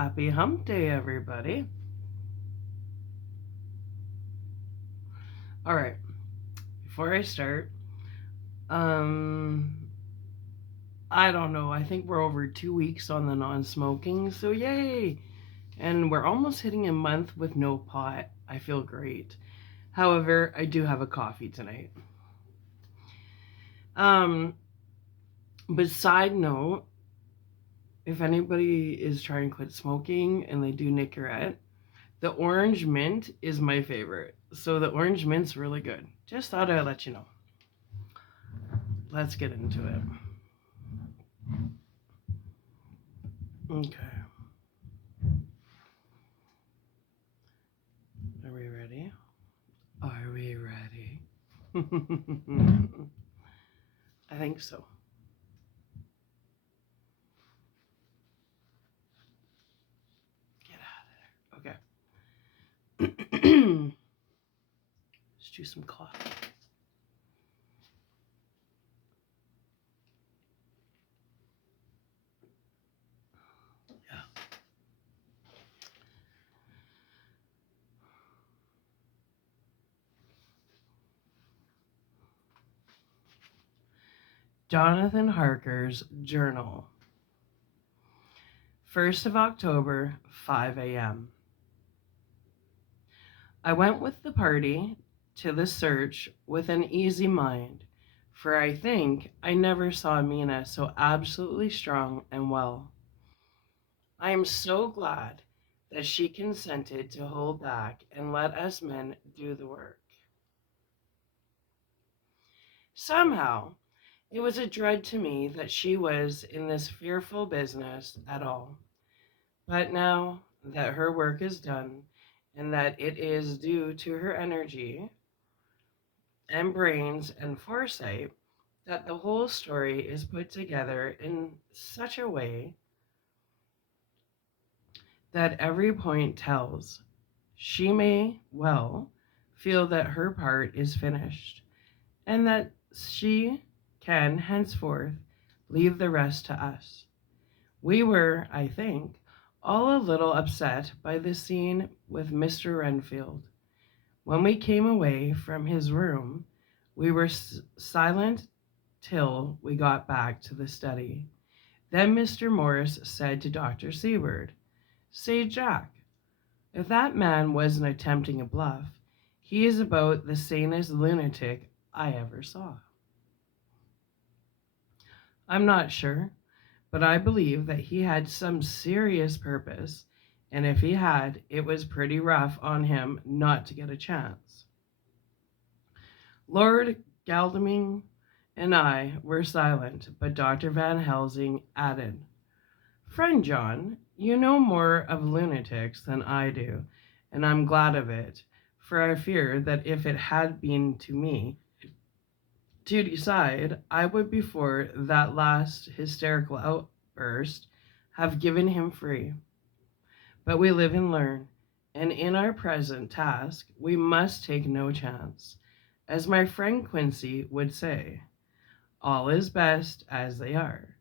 Happy hump day, everybody. All right, before I start, um, I don't know. I think we're over 2 weeks on the non smoking, so yay! And we're almost hitting a month with no pot. I feel great. However, I do have a coffee tonight. Um, but side note, if anybody is trying to quit smoking and they do Nicorette, the orange mint is my favorite. So the orange mint's really good. Just thought I'd let you know. Let's get into it. Okay. Are we ready? Are we ready? I think so. Get out of there. Okay. Let's do some coffee. Yeah. Jonathan Harker's journal. 1st of October, 5 a.m. I went with the party to the search with an easy mind, for I think I never saw Mina so absolutely strong and well. I am so glad that she consented to hold back and let us men do the work. Somehow, it was a dread to me that she was in this fearful business at all. But now that her work is done and that it is due to her energy and brains and foresight that the whole story is put together in such a way that every point tells, she may well feel that her part is finished and that she can henceforth leave the rest to us. We were, I think, all a little upset by the scene with Mr. Renfield. When we came away from his room, we were silent till we got back to the study. Then Mr. Morris said to Dr. Seward, "Say, Jack, if that man wasn't attempting a bluff, he is about the sanest lunatic I ever saw." I'm not sure, but I believe that he had some serious purpose, and if he had, it was pretty rough on him not to get a chance. Lord Godalming and I were silent, but Dr. Van Helsing added, "Friend John, you know more of lunatics than I do, and I'm glad of it, for I fear that if it had been to me to decide, I would before that last hysterical outburst have given him free. But we live and learn, and in our present task we must take no chance. As my friend Quincy would say, all is best as they are."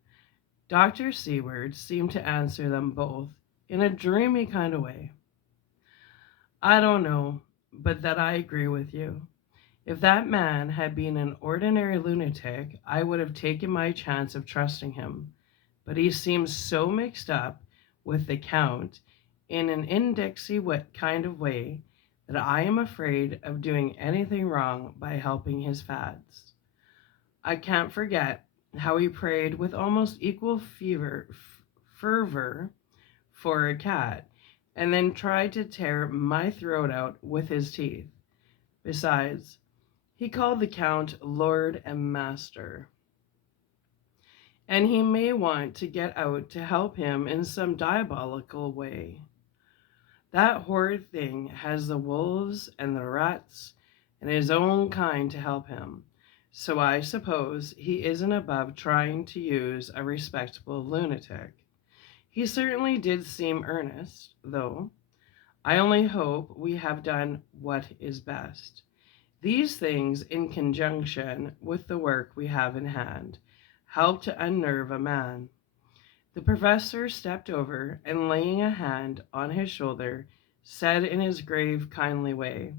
Dr. Seward seemed to answer them both in a dreamy kind of way. "I don't know, but that I agree with you. If that man had been an ordinary lunatic, I would have taken my chance of trusting him. But he seems so mixed up with the Count in an indexy kind of way that I am afraid of doing anything wrong by helping his fads. I can't forget how he prayed with almost equal fervor for a cat, and then tried to tear my throat out with his teeth. Besides, he called the Count Lord and Master, and he may want to get out to help him in some diabolical way. That horrid thing has the wolves and the rats and his own kind to help him, so I suppose he isn't above trying to use a respectable lunatic. He certainly did seem earnest, though. I only hope we have done what is best. These things, in conjunction with the work we have in hand, help to unnerve a man. The professor stepped over and, laying a hand on his shoulder, said in his grave, kindly way,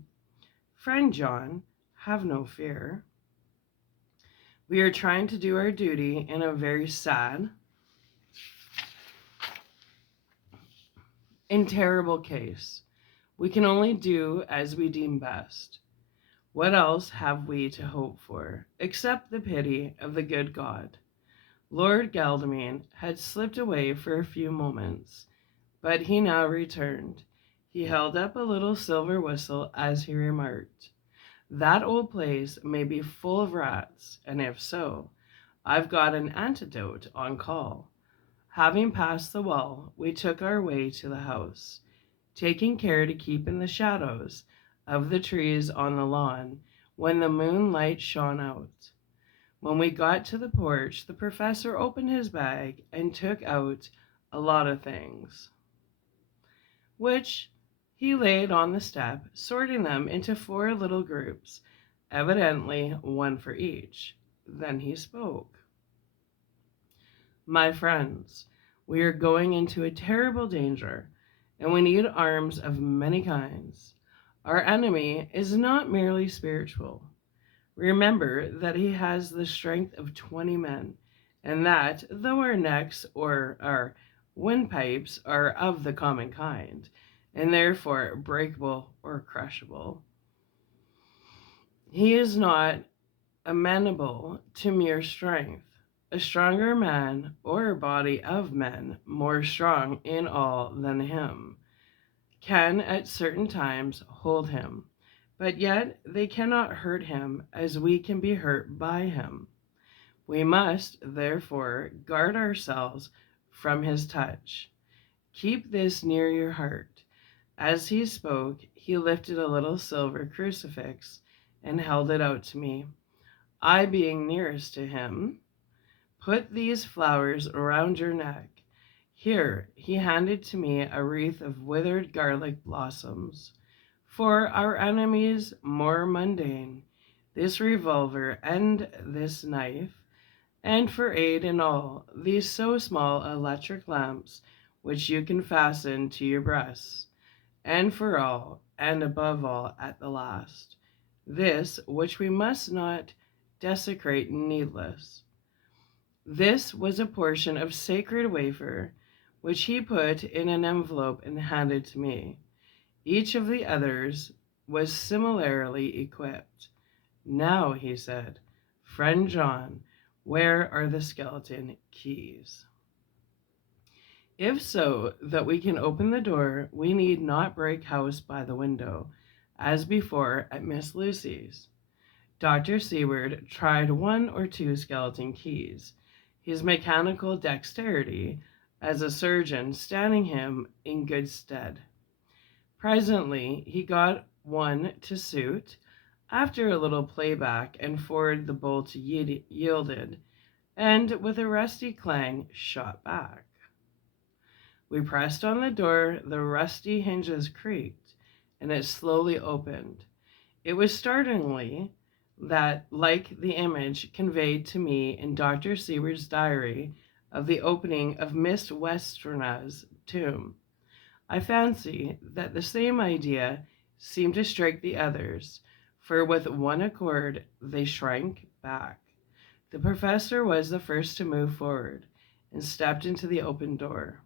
"Friend John, have no fear. We are trying to do our duty in a very sad and terrible case. We can only do as we deem best. What else have we to hope for, except the pity of the good God?" Lord Godalming had slipped away for a few moments, but he now returned. He held up a little silver whistle as he remarked, "That old place may be full of rats, and if so, I've got an antidote on call." Having passed the wall, we took our way to the house, taking care to keep in the shadows of the trees on the lawn when the moonlight shone out. When we got to the porch, the professor opened his bag and took out a lot of things, which he laid on the step, sorting them into four little groups, evidently one for each. Then he spoke. "My friends, we are going into a terrible danger, and we need arms of many kinds. Our enemy is not merely spiritual. Remember that he has the strength of 20 men, and that, though our necks or our windpipes are of the common kind, and therefore breakable or crushable, he is not amenable to mere strength. A stronger man, or a body of men more strong in all than him, can at certain times hold him, but yet they cannot hurt him as we can be hurt by him. We must, therefore, guard ourselves from his touch. Keep this near your heart." As he spoke, he lifted a little silver crucifix and held it out to me. I, being nearest to him, "Put these flowers around your neck." Here he handed to me a wreath of withered garlic blossoms. For our enemies more mundane, this revolver and this knife, and for aid in all, these so small electric lamps which you can fasten to your breasts, and for all, and above all at the last, this which we must not desecrate needless. This was a portion of sacred wafer which he put in an envelope and handed to me. Each of the others was similarly equipped. "Now," he said, "Friend John, where are the skeleton keys? If so that we can open the door, we need not break house by the window, as before at Miss Lucy's." Dr. Seward tried one or two skeleton keys, his mechanical dexterity as a surgeon standing him in good stead. Presently he got one to suit. After a little playback and forward, the bolt yielded, and with a rusty clang shot back. We pressed on the door, the rusty hinges creaked, and it slowly opened. It was startlingly that like the image conveyed to me in Dr. Seward's diary of the opening of Miss Westerna's tomb. I fancy that the same idea seemed to strike the others, for with one accord they shrank back. The professor was the first to move forward and stepped into the open door.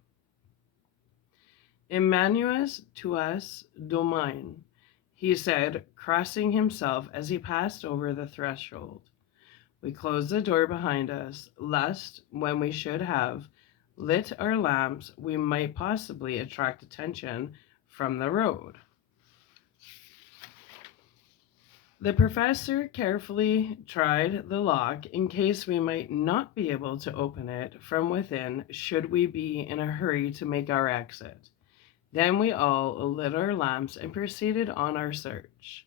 "Emmanuus tuus domain," he said, crossing himself as he passed over the threshold. We closed the door behind us, lest, when we should have lit our lamps, we might possibly attract attention from the road. The professor carefully tried the lock in case we might not be able to open it from within should we be in a hurry to make our exit. Then we all lit our lamps and proceeded on our search.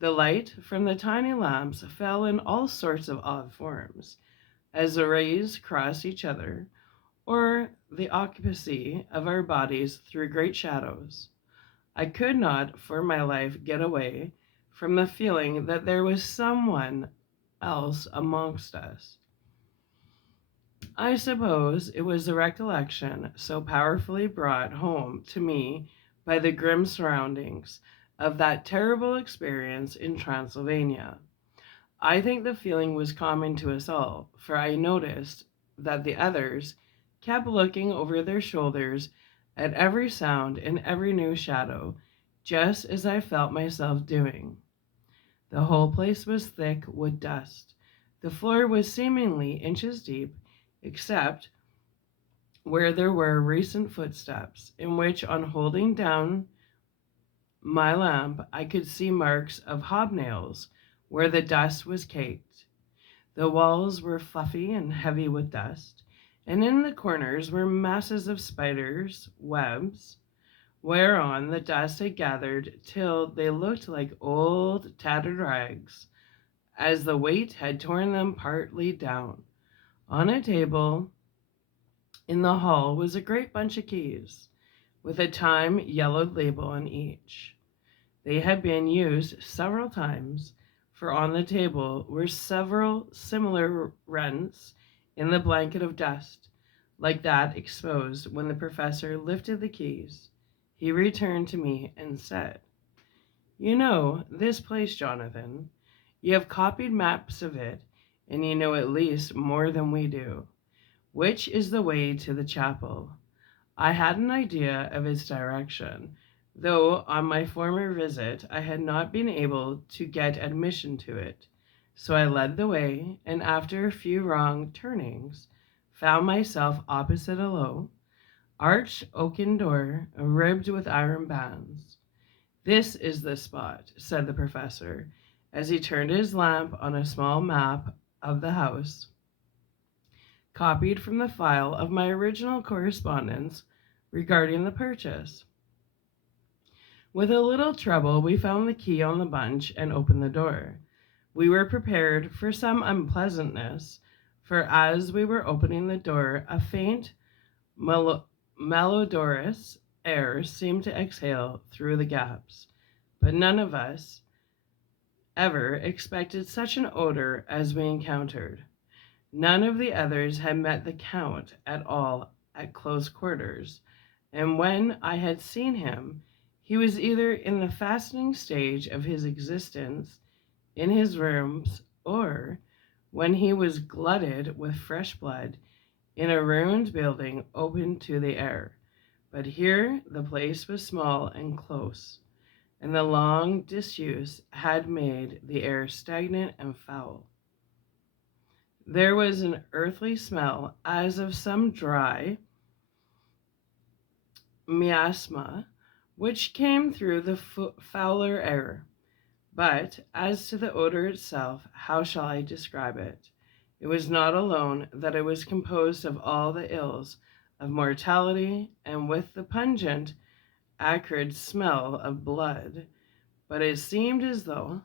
The light from the tiny lamps fell in all sorts of odd forms, as the rays crossed each other, or the occupancy of our bodies threw great shadows. I could not for my life get away from the feeling that there was someone else amongst us. I suppose it was the recollection so powerfully brought home to me by the grim surroundings of that terrible experience in Transylvania. I think the feeling was common to us all, for I noticed that the others kept looking over their shoulders at every sound and every new shadow, just as I felt myself doing. The whole place was thick with dust. The floor was seemingly inches deep, except where there were recent footsteps, in which, on holding down my lamp, I could see marks of hobnails where the dust was caked. The walls were fluffy and heavy with dust, and in the corners were masses of spiders' webs, whereon the dust had gathered till they looked like old tattered rags, as the weight had torn them partly down. On a table in the hall was a great bunch of keys, with a time yellowed label on each. They had been used several times, for on the table were several similar rents in the blanket of dust, like that exposed when the professor lifted the keys. He returned to me and said, "You know this place, Jonathan. You have copied maps of it, and you know at least more than we do. Which is the way to the chapel?" I had an idea of its direction, though on my former visit I had not been able to get admission to it. So I led the way, and after a few wrong turnings, found myself opposite a low, arched oaken door, ribbed with iron bands. "This is the spot," said the professor, as he turned his lamp on a small map of the house, copied from the file of my original correspondence regarding the purchase. With a little trouble, we found the key on the bunch and opened the door. We were prepared for some unpleasantness, for as we were opening the door, a faint, malodorous air seemed to exhale through the gaps. But none of us ever expected such an odor as we encountered. None of the others had met the Count at all at close quarters, and when I had seen him, he was either in the fasting stage of his existence in his rooms, or when he was glutted with fresh blood in a ruined building open to the air. But here the place was small and close, and the long disuse had made the air stagnant and foul. There was an earthly smell as of some dry miasma which came through the fouler air. But as to the odor itself, how shall I describe it? It was not alone that it was composed of all the ills of mortality and with the pungent, acrid smell of blood, but it seemed as though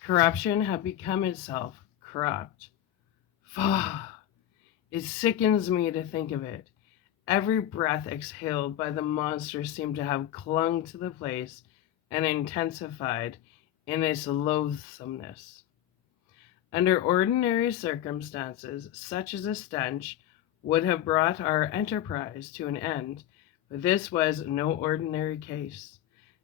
corruption had become itself corrupt. Faugh! It sickens me to think of it. Every breath exhaled by the monster seemed to have clung to the place and intensified in its loathsomeness. Under ordinary circumstances, such as a stench would have brought our enterprise to an end, but this was no ordinary case,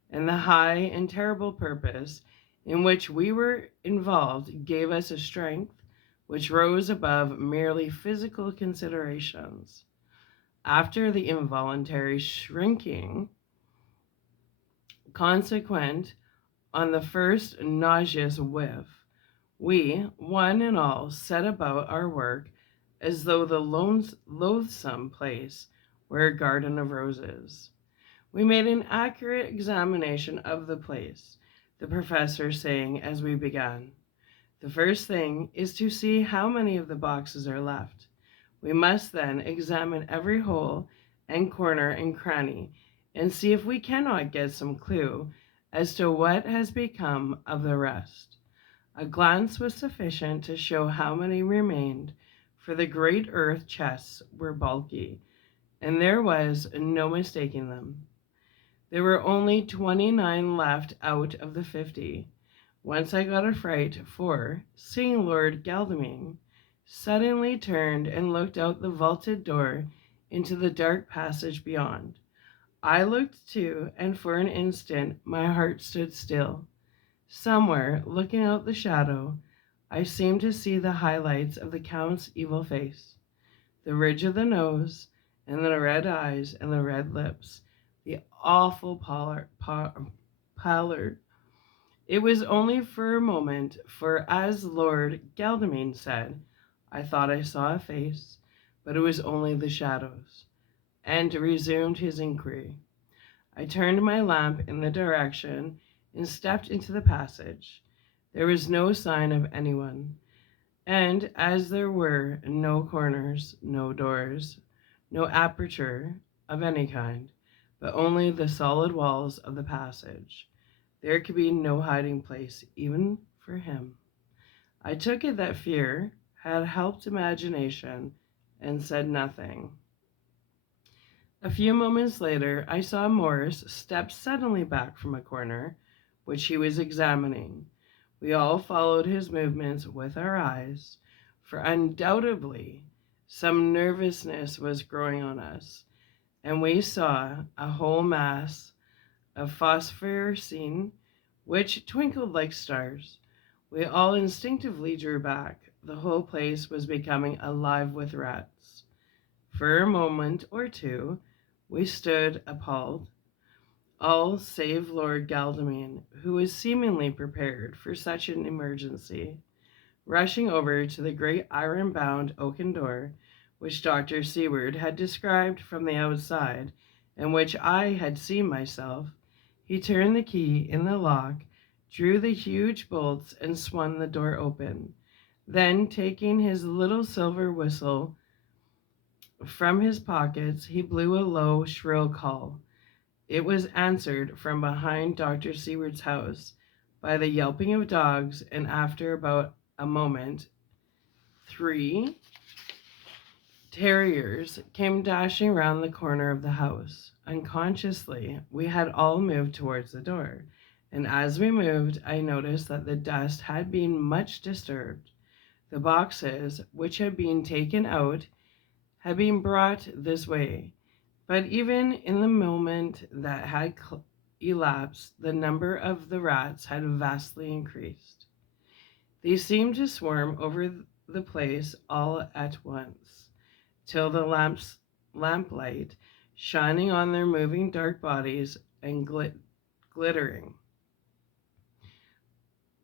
and the high and terrible purpose in which we were involved gave us a strength which rose above merely physical considerations. After the involuntary shrinking consequent on the first nauseous whiff, we, one and all, set about our work as though the loathsome place were a garden of roses. We made an accurate examination of the place, the professor saying as we began, "The first thing is to see how many of the boxes are left. We must then examine every hole and corner and cranny and see if we cannot get some clue as to what has become of the rest." A glance was sufficient to show how many remained, for the great earth chests were bulky, and there was no mistaking them. There were only 29 left out of the 50. Once I got a fright, for, seeing Lord Godalming, suddenly turned and looked out the vaulted door into the dark passage beyond. I looked too, and for an instant my heart stood still. Somewhere, looking out the shadow, I seemed to see the highlights of the Count's evil face, the ridge of the nose, and the red eyes and the red lips, the awful pallor. It was only for a moment, for as Lord Godalming said, I thought I saw a face, but it was only the shadows, and resumed his inquiry. I turned my lamp in the direction and stepped into the passage. There was no sign of anyone, and as there were no corners, no doors, no aperture of any kind, but only the solid walls of the passage, there could be no hiding place even for him. I took it that fear had helped imagination and said nothing. A few moments later, I saw Morris step suddenly back from a corner, which he was examining. We all followed his movements with our eyes, for undoubtedly some nervousness was growing on us, and we saw a whole mass of phosphorescence which twinkled like stars. We all instinctively drew back. The whole place was becoming alive with rats. For a moment or two, we stood appalled, all save Lord Godalming, who was seemingly prepared for such an emergency. Rushing over to the great iron-bound oaken door, which Dr. Seward had described from the outside, and which I had seen myself, he turned the key in the lock, drew the huge bolts, and swung the door open. Then, taking his little silver whistle from his pockets, he blew a low, shrill call. It was answered from behind Dr. Seward's house by the yelping of dogs, and after about a moment, 3 terriers came dashing round the corner of the house. Unconsciously, we had all moved towards the door, and as we moved, I noticed that the dust had been much disturbed. The boxes, which had been taken out, had been brought this way, but even in the moment that had elapsed, the number of the rats had vastly increased. They seemed to swarm over the place all at once, till the lamplight, shining on their moving dark bodies and glittering,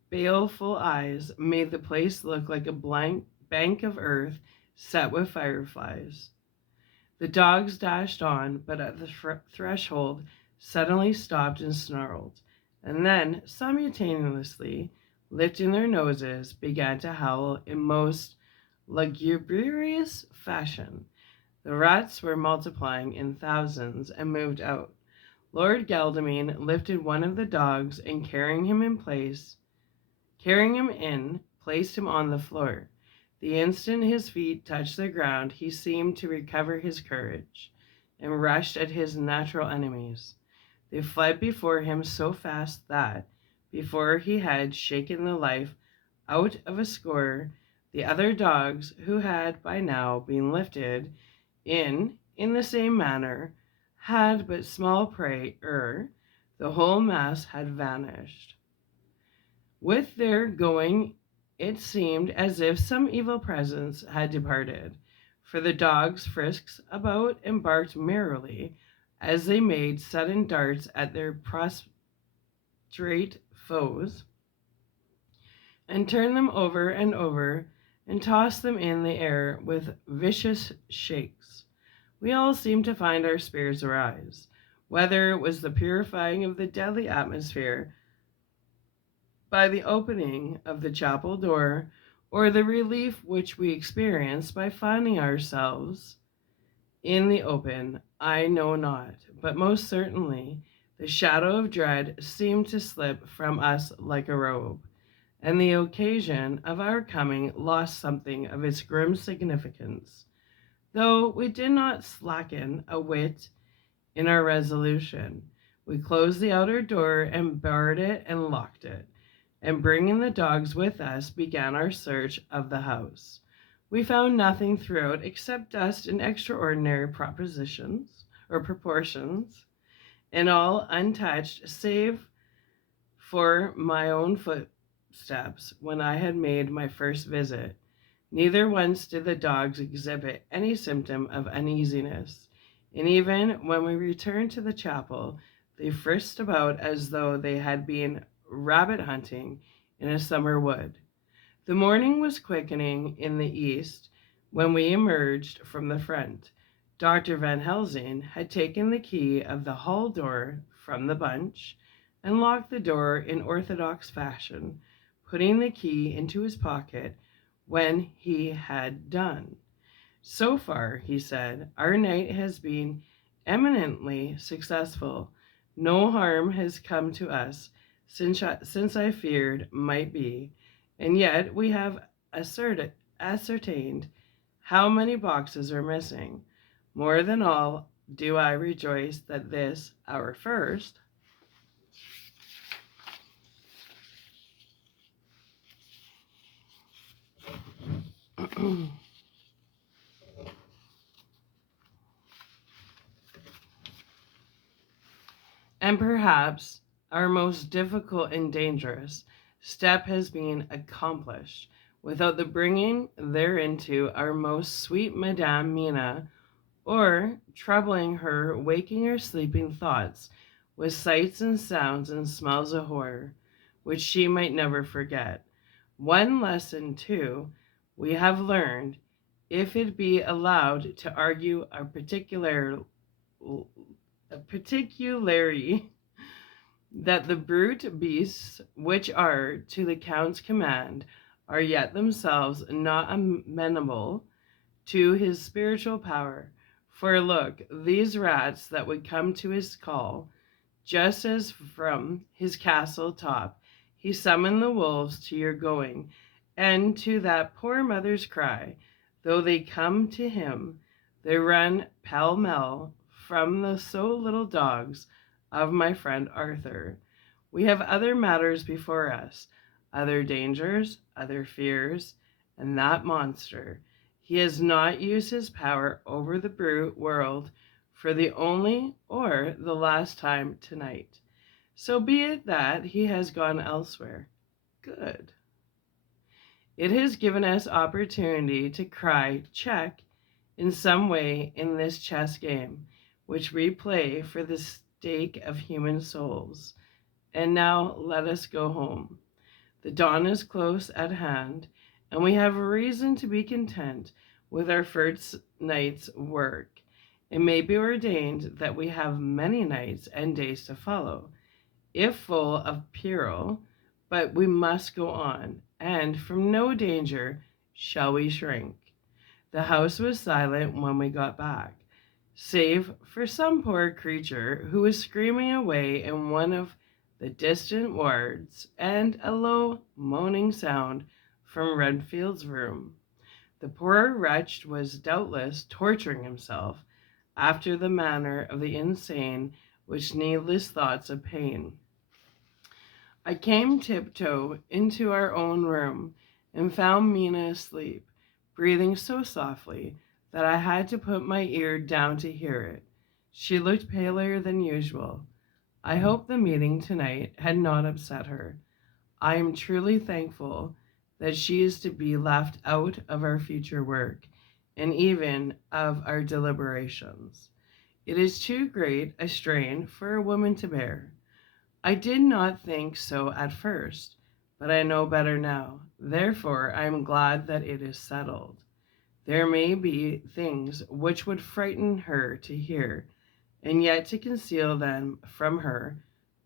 baleful eyes, made the place look like a blank bank of earth set with fireflies. The dogs dashed on, but at the threshold suddenly stopped and snarled, and then, simultaneously, lifting their noses, began to howl in most lugubrious fashion. The rats were multiplying in thousands and moved out. Lord Godalming lifted one of the dogs and carrying him in, placed him on the floor. The instant his feet touched the ground, he seemed to recover his courage and rushed at his natural enemies. They fled before him so fast that, before he had shaken the life out of a score, the other dogs, who had by now been lifted in the same manner, had but small prey ere the whole mass had vanished. With their going, it seemed as if some evil presence had departed, for the dogs frisked about and barked merrily as they made sudden darts at their prostrate foes, and turned them over and over, and tossed them in the air with vicious shakes. We all seemed to find our spirits rise, whether it was the purifying of the deadly atmosphere by the opening of the chapel door, or the relief which we experienced by finding ourselves in the open, I know not, but most certainly the shadow of dread seemed to slip from us like a robe, and the occasion of our coming lost something of its grim significance, though we did not slacken a whit in our resolution. We closed the outer door and barred it and locked it, and bringing the dogs with us, began our search of the house. We found nothing throughout except dust in extraordinary proportions, and all untouched save for my own footsteps when I had made my first visit. Neither once did the dogs exhibit any symptom of uneasiness, and even when we returned to the chapel, they frisked about as though they had been rabbit hunting in a summer wood. The morning was quickening in the east when we emerged from the front. Dr. Van Helsing had taken the key of the hall door from the bunch and locked the door in orthodox fashion, putting the key into his pocket when he had done. So far, he said, our night has been eminently successful. No harm has come to us since I feared might be, and yet we have ascertained how many boxes are missing. More than all, do I rejoice that this, our first, and perhaps our most difficult and dangerous step has been accomplished without the bringing thereinto our most sweet Madame Mina, or troubling her waking or sleeping thoughts with sights and sounds and smells of horror, which she might never forget. One lesson, too, we have learned, if it be allowed to argue a particularity, that the brute beasts which are to the Count's command are yet themselves not amenable to his spiritual power. For look, these rats that would come to his call, just as from his castle top he summoned the wolves to your going, and to that poor mother's cry, though they come to him, they run pell-mell from the so little dogs of my friend Arthur. We have other matters before us, other dangers, other fears, and that monster. He has not used his power over the brute world for the only or the last time tonight. So be it that he has gone elsewhere. Good. It has given us opportunity to cry check in some way in this chess game, which we play for the stake of human souls. And now let us go home. The dawn is close at hand, and we have reason to be content with our first night's work. It may be ordained that we have many nights and days to follow, if full of peril, but we must go on, and from no danger shall we shrink. The house was silent when we got back, save for some poor creature who was screaming away in one of the distant wards, and a low moaning sound from Redfield's room. The poor wretch was doubtless torturing himself after the manner of the insane with needless thoughts of pain. I came tiptoe into our own room and found Mina asleep, breathing so softly that I had to put my ear down to hear it. She looked paler than usual. I hope the meeting tonight had not upset her. I am truly thankful that she is to be left out of our future work, and even of our deliberations. It is too great a strain for a woman to bear. I did not think so at first, but I know better now. Therefore, I am glad that it is settled. There may be things which would frighten her to hear, and yet to conceal them from her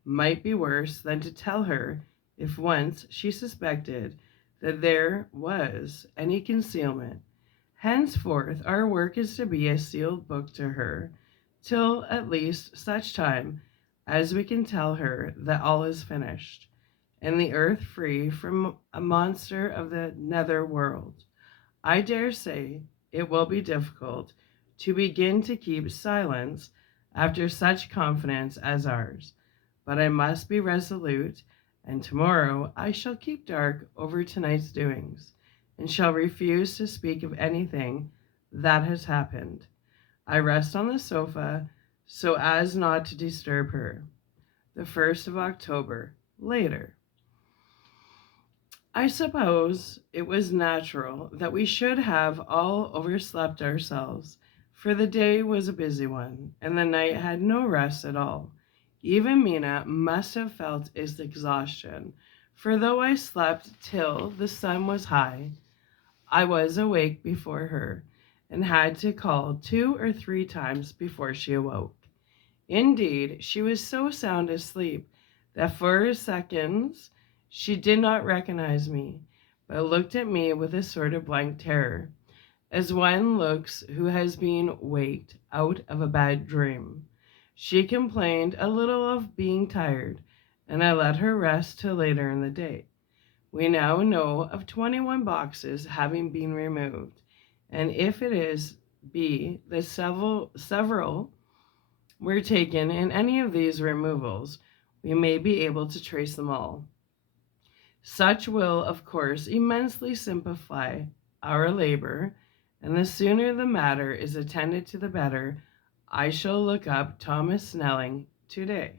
might be worse than to tell her if once she suspected that there was any concealment. Henceforth, our work is to be a sealed book to her, till at least such time as we can tell her that all is finished, and the earth free from a monster of the nether world. I dare say it will be difficult to begin to keep silence after such confidence as ours, but I must be resolute And tomorrow I shall keep dark over tonight's doings, and shall refuse to speak of anything that has happened. I rest on the sofa so as not to disturb her. The 1st of October, later. I suppose it was natural that we should have all overslept ourselves, for the day was a busy one, and the night had no rest at all. Even Mina must have felt its exhaustion, for though I slept till the sun was high, I was awake before her, and had to call 2 or 3 times before she awoke. Indeed, she was so sound asleep that for seconds she did not recognize me, but looked at me with a sort of blank terror, as one looks who has been waked out of a bad dream. She complained a little of being tired, and I let her rest till later in the day. We now know of 21 boxes having been removed, and if it is B, the several were taken in any of these removals, we may be able to trace them all. Such will, of course, immensely simplify our labor, and the sooner the matter is attended to the better. I shall look up Thomas Snelling today.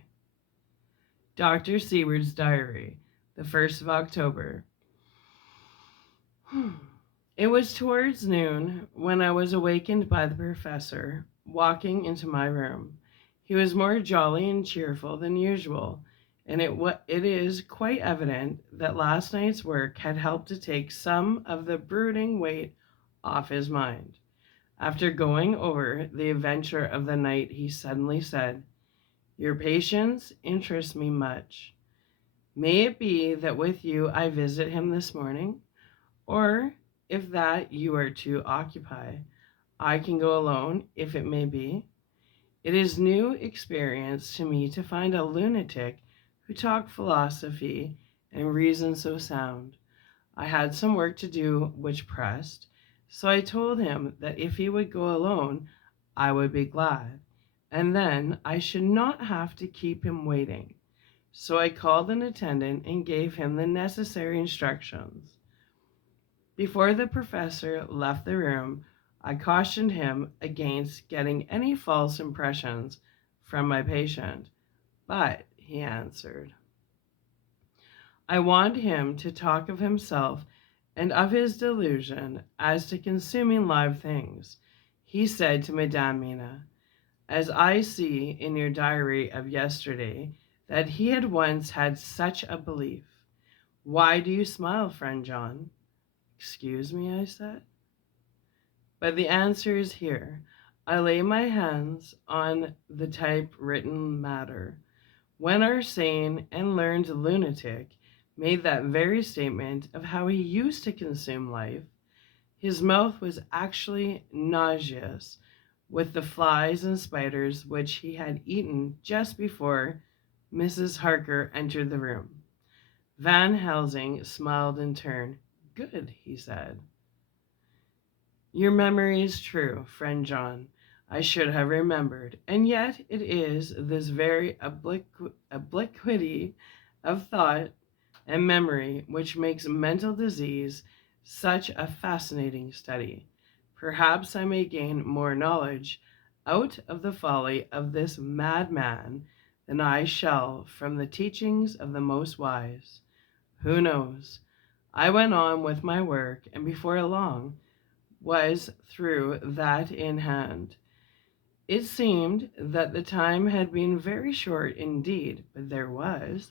Dr. Seward's Diary, the 1st of October. It was towards noon when I was awakened by the professor walking into my room. He was more jolly and cheerful than usual, and it is quite evident that last night's work had helped to take some of the brooding weight off his mind. After going over the adventure of the night, he suddenly said, "Your patients interest me much. May it be that with you I visit him this morning? Or, if that you are too occupied, I can go alone, if it may be. It is new experience to me to find a lunatic who talk philosophy and reason so sound. I had some work to do which pressed, so I told him that if he would go alone, I would be glad, and then I should not have to keep him waiting. So I called an attendant and gave him the necessary instructions. Before the professor left the room, I cautioned him against getting any false impressions from my patient. But, he answered, I want him to talk of himself and of his delusion as to consuming live things. He said to Madame Mina, as I see in your diary of yesterday, that he had once had such a belief. Why do you smile, friend John? Excuse me, I said. But the answer is here. I lay my hands on the typewritten matter. When our sane and learned lunatic made that very statement of how he used to consume life, his mouth was actually nauseous with the flies and spiders which he had eaten just before Mrs. Harker entered the room. Van Helsing smiled in turn. Good, he said. Your memory is true, friend John. I should have remembered, and yet it is this very obliquity of thought and memory which makes mental disease such a fascinating study. Perhaps I may gain more knowledge out of the folly of this madman than I shall from the teachings of the most wise. Who knows? I went on with my work, and before long was through that in hand. It seemed that the time had been very short indeed, but there was.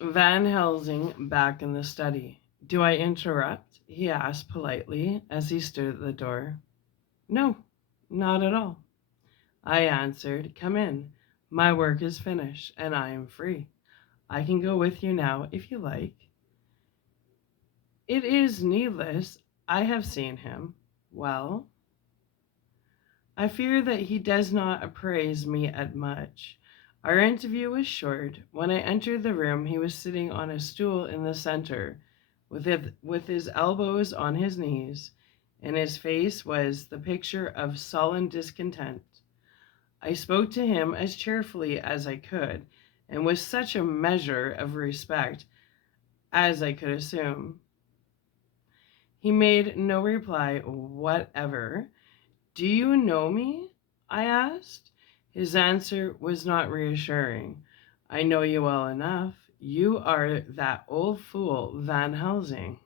Van Helsing back in the study. Do I interrupt? He asked politely as he stood at the door. No, not at all. I answered, come in. My work is finished and I am free. I can go with you now if you like. It is needless. I have seen him. Well, I fear that he does not appraise me at much. Our interview was short. When I entered the room, he was sitting on a stool in the center, with his elbows on his knees, and his face was the picture of sullen discontent. I spoke to him as cheerfully as I could, and with such a measure of respect as I could assume. He made no reply whatever. "Do you know me?" I asked. His answer was not reassuring. "I know you well enough. You are that old fool Van Helsing.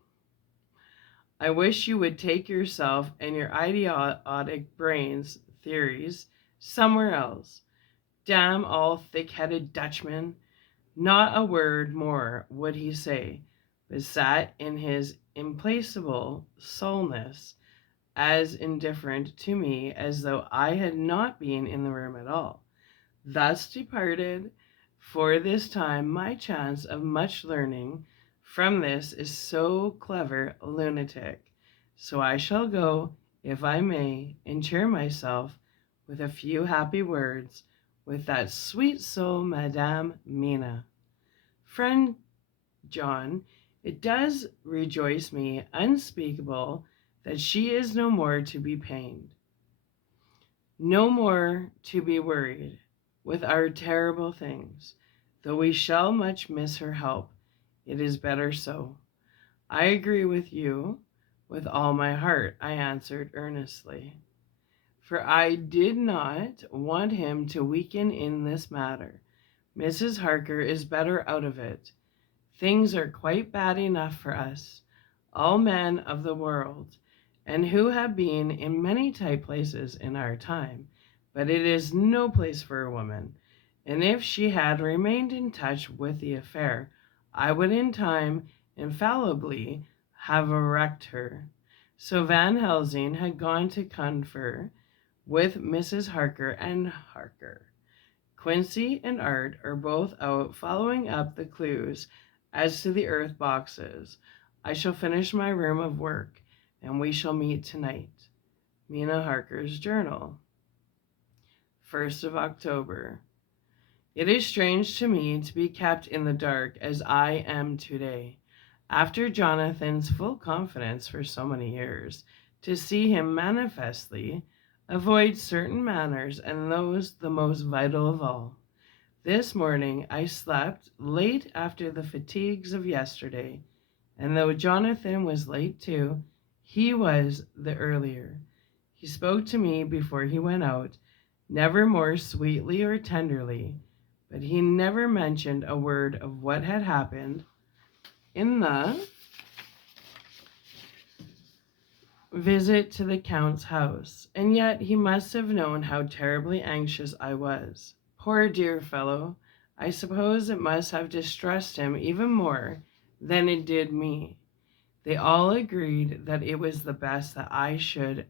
I wish you would take yourself and your idiotic brains theories somewhere else. Damn all thick-headed Dutchmen." Not a word more would he say, but sat in his implacable sulness, as indifferent to me as though I had not been in the room at all. Thus departed, for this time, my chance of much learning from this is so clever lunatic. So I shall go, if I may, and cheer myself with a few happy words with that sweet soul, Madame Mina. Friend John, it does rejoice me unspeakable that she is no more to be pained, no more to be worried with our terrible things. Though we shall much miss her help, it is better so. I agree with you with all my heart, I answered earnestly, for I did not want him to weaken in this matter. Mrs. Harker is better out of it. Things are quite bad enough for us, all men of the world, and who have been in many tight places in our time, but it is no place for a woman, and if she had remained in touch with the affair, I would in time infallibly have wrecked her. So Van Helsing had gone to confer with Mrs. Harker and Harker. Quincy and Art are both out following up the clues as to the earth boxes. I shall finish my room of work, and we shall meet tonight. Mina Harker's Journal. 1st of October. It is strange to me to be kept in the dark as I am today, after Jonathan's full confidence for so many years, to see him manifestly avoid certain matters, and those the most vital of all. This morning I slept late after the fatigues of yesterday, and though Jonathan was late too, he was the earlier. He spoke to me before he went out, never more sweetly or tenderly, but he never mentioned a word of what had happened in the visit to the Count's house, and yet he must have known how terribly anxious I was. Poor dear fellow, I suppose it must have distressed him even more than it did me. They all agreed that it was the best that I should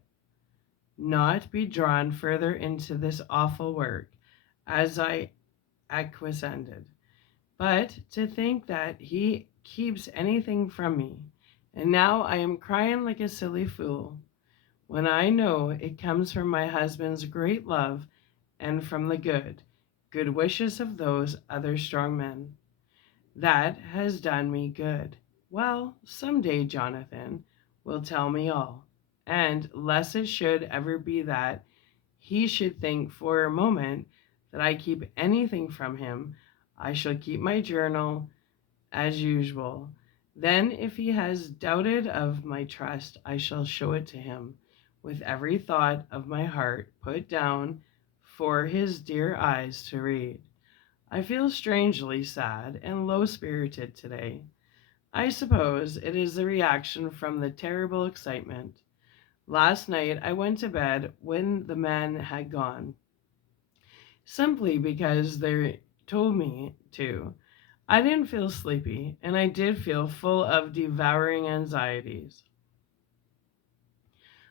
not be drawn further into this awful work, as I acquiesced. But to think that he keeps anything from me, and now I am crying like a silly fool, when I know it comes from my husband's great love and from the good wishes of those other strong men. That has done me good. Well, some day Jonathan will tell me all, and lest it should ever be that he should think for a moment that I keep anything from him, I shall keep my journal as usual. Then, if he has doubted of my trust, I shall show it to him, with every thought of my heart put down for his dear eyes to read. I feel strangely sad and low-spirited today. I suppose it is the reaction from the terrible excitement. Last night I went to bed when the men had gone, simply because they told me to. I didn't feel sleepy, and I did feel full of devouring anxieties.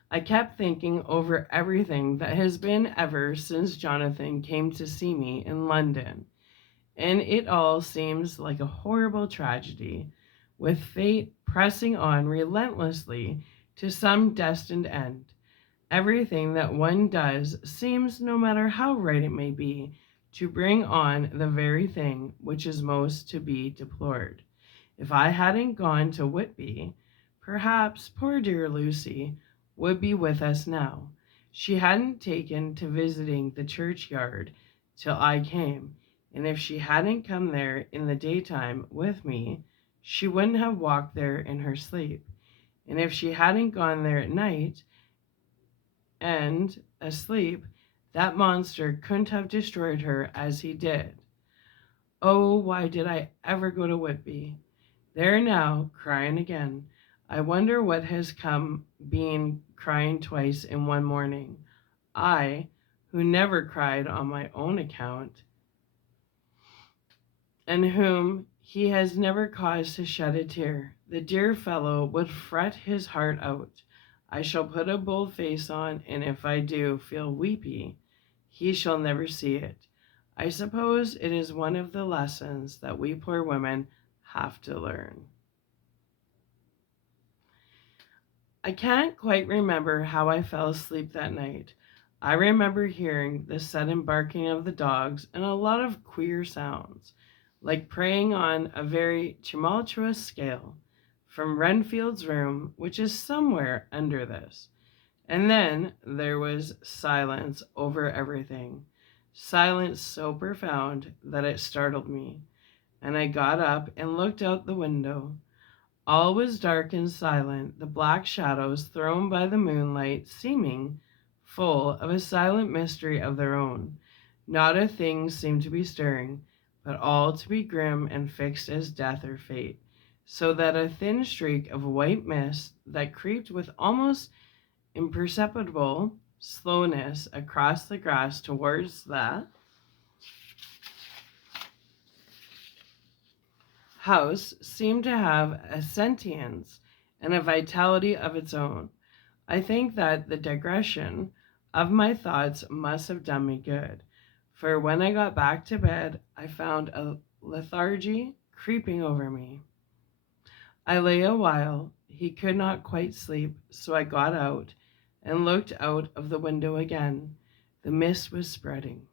I kept thinking over everything that has been ever since Jonathan came to see me in London, and it all seems like a horrible tragedy, with fate pressing on relentlessly to some destined end. Everything that one does seems, no matter how right it may be, to bring on the very thing which is most to be deplored. If I hadn't gone to Whitby, perhaps poor dear Lucy would be with us now. She hadn't taken to visiting the churchyard till I came, and if she hadn't come there in the daytime with me, she wouldn't have walked there in her sleep. And if she hadn't gone there at night and asleep, that monster couldn't have destroyed her as he did. Oh, why did I ever go to Whitby? There now, crying again. I wonder what has come being crying twice in one morning. I, who never cried on my own account, and whom he has never caused to shed a tear. The dear fellow would fret his heart out. I shall put a bold face on, and if I do feel weepy, he shall never see it. I suppose it is one of the lessons that we poor women have to learn. I can't quite remember how I fell asleep that night. I remember hearing the sudden barking of the dogs and a lot of queer sounds, like praying on a very tumultuous scale, from Renfield's room, which is somewhere under this. And then there was silence over everything, silence so profound that it startled me, and I got up and looked out the window. All was dark and silent, the black shadows thrown by the moonlight seeming full of a silent mystery of their own. Not a thing seemed to be stirring, but all to be grim and fixed as death or fate, so that a thin streak of white mist that crept with almost imperceptible slowness across the grass towards the house seemed to have a sentience and a vitality of its own. I think that the digression of my thoughts must have done me good, for when I got back to bed, I found a lethargy creeping over me. I lay a while. He could not quite sleep, so I got out and looked out of the window again. The mist was spreading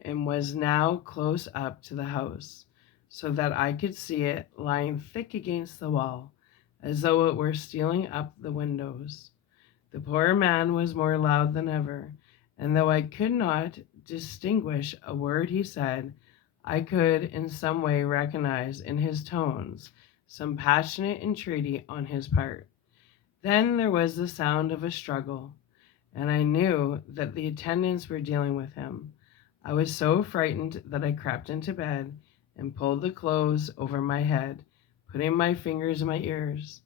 and was now close up to the house, so that I could see it lying thick against the wall, as though it were stealing up the windows. The poor man was more loud than ever, and though I could not distinguish a word he said, I could in some way recognize in his tones some passionate entreaty on his part. Then there was the sound of a struggle, and I knew that the attendants were dealing with him. I was so frightened that I crept into bed and pulled the clothes over my head, putting my fingers in my ears.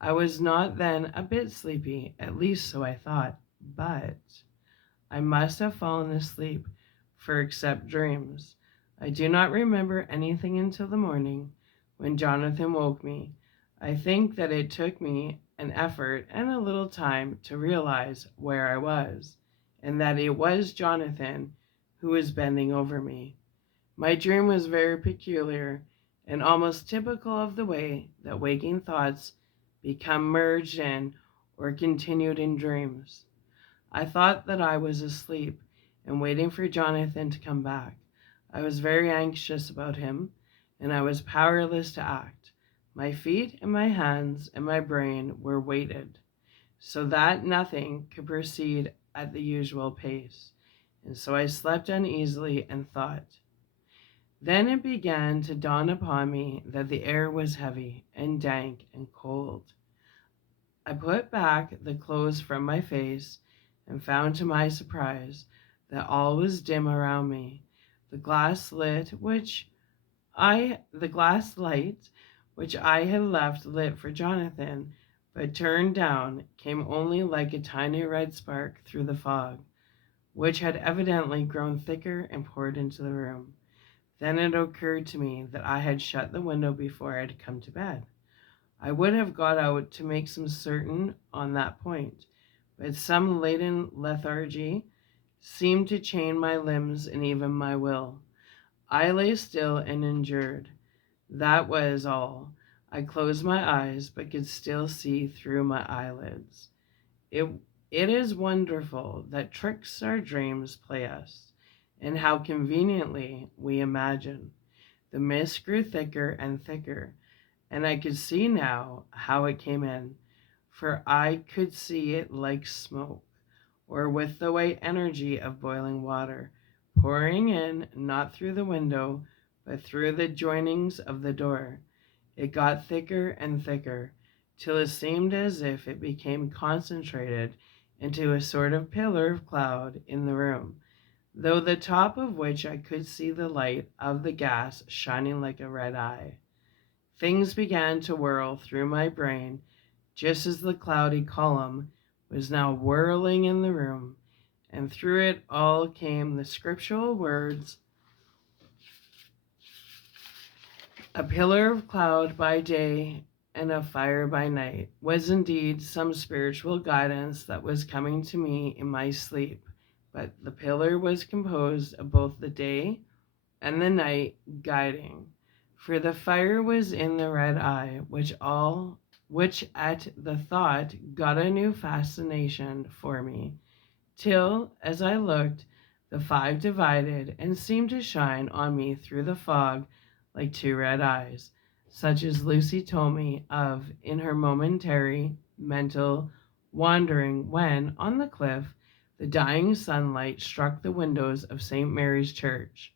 I was not then a bit sleepy, at least so I thought, but I must have fallen asleep, for except dreams, I do not remember anything until the morning, when Jonathan woke me. I think that it took me an effort and a little time to realize where I was, and that it was Jonathan who was bending over me. My dream was very peculiar and almost typical of the way that waking thoughts become merged in or continued in dreams. I thought that I was asleep and waiting for Jonathan to come back. I was very anxious about him, and I was powerless to act. My feet and my hands and my brain were weighted, so that nothing could proceed at the usual pace, and so I slept uneasily and thought. Then it began to dawn upon me that the air was heavy and dank and cold. I put back the clothes from my face and found to my surprise that all was dim around me. The glass lit which the glass light which I had left lit for Jonathan, but turned down, came only like a tiny red spark through the fog, which had evidently grown thicker and poured into the room. Then it occurred to me that I had shut the window before I had come to bed. I would have got out to make some certain on that point, but some latent lethargy seemed to chain my limbs and even my will. I lay still and endured. That was all. I closed my eyes, but could still see through my eyelids. It, it is wonderful that tricks our dreams play us, and how conveniently we imagine. The mist grew thicker and thicker, and I could see now how it came in, for I could see it like smoke, or with the white energy of boiling water, pouring in not through the window, but through the joinings of the door. It got thicker and thicker, till it seemed as if it became concentrated into a sort of pillar of cloud in the room, though the top of which I could see the light of the gas shining like a red eye. Things began to whirl through my brain just as the cloudy column was now whirling in the room, and through it all came the scriptural words, "A pillar of cloud by day and of fire by night," was indeed some spiritual guidance that was coming to me in my sleep. But the pillar was composed of both the day and the night guiding, for the fire was in the red eye, which at the thought got a new fascination for me, till, as I looked, the five divided and seemed to shine on me through the fog like two red eyes, such as Lucy told me of in her momentary mental wandering when, on the cliff, the dying sunlight struck the windows of St. Mary's Church.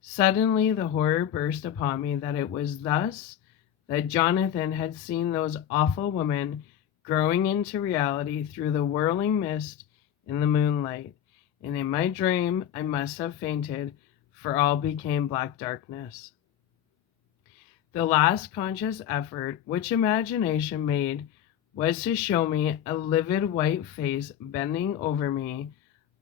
Suddenly the horror burst upon me that it was thus that Jonathan had seen those awful women growing into reality through the whirling mist in the moonlight, and in my dream I must have fainted, for all became black darkness. The last conscious effort which imagination made was to show me a livid white face bending over me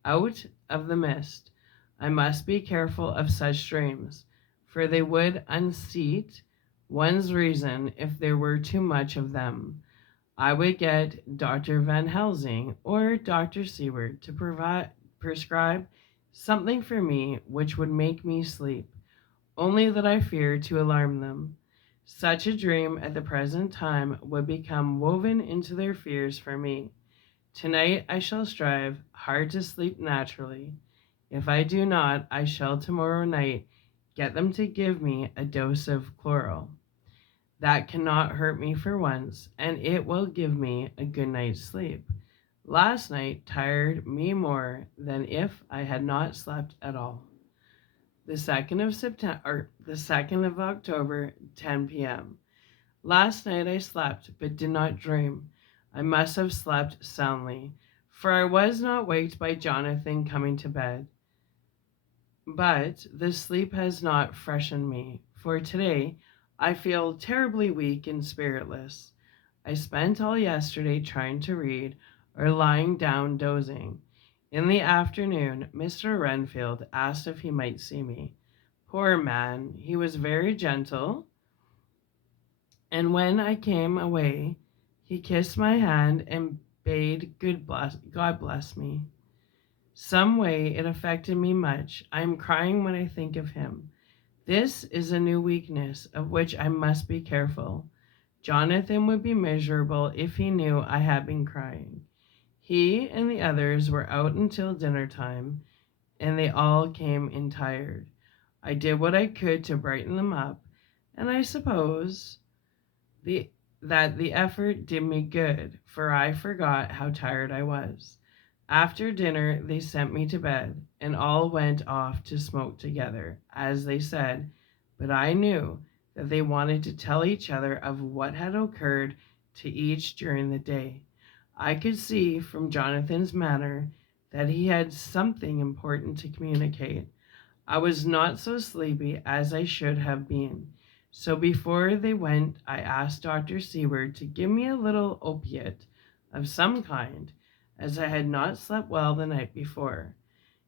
out of the mist. I must be careful of such dreams, for they would unseat one's reason if there were too much of them. I would get Dr. Van Helsing or Dr. Seward to prescribe something for me which would make me sleep, only that I feared to alarm them. Such a dream at the present time would become woven into their fears for me. Tonight I shall strive hard to sleep naturally. If I do not, I shall tomorrow night get them to give me a dose of chloral. That cannot hurt me for once, and it will give me a good night's sleep. Last night tired me more than if I had not slept at all. The 2nd of October, 10 p.m. Last night I slept, but did not dream. I must have slept soundly, for I was not waked by Jonathan coming to bed. But the sleep has not freshened me, for today I feel terribly weak and spiritless. I spent all yesterday trying to read or lying down dozing. In the afternoon, Mr. Renfield asked if he might see me. Poor man, he was very gentle, and when I came away, he kissed my hand and bade God bless me. Some way it affected me much. I am crying when I think of him. This is a new weakness of which I must be careful. Jonathan would be miserable if he knew I had been crying. He and the others were out until dinner time, and they all came in tired. I did what I could to brighten them up, and I suppose the that the effort did me good, for I forgot how tired I was. After dinner they sent me to bed, and all went off to smoke together, as they said, but I knew that they wanted to tell each other of what had occurred to each during the day. I could see from Jonathan's manner that he had something important to communicate. I was not so sleepy as I should have been. So before they went, I asked Dr. Seward to give me a little opiate of some kind, as I had not slept well the night before.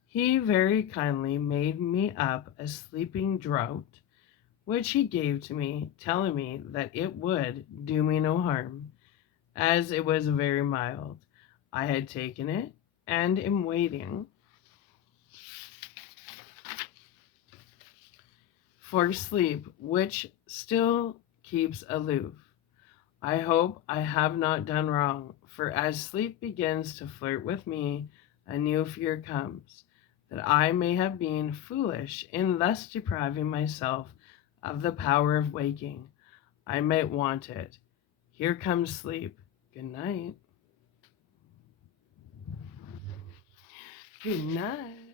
He very kindly made me up a sleeping draught, which he gave to me, telling me that it would do me no harm, as it was very mild. I had taken it, and am waiting for sleep, which still keeps aloof. I hope I have not done wrong, for as sleep begins to flirt with me, a new fear comes, that I may have been foolish in thus depriving myself of the power of waking. I might want it. Here comes sleep. Good night. Good night.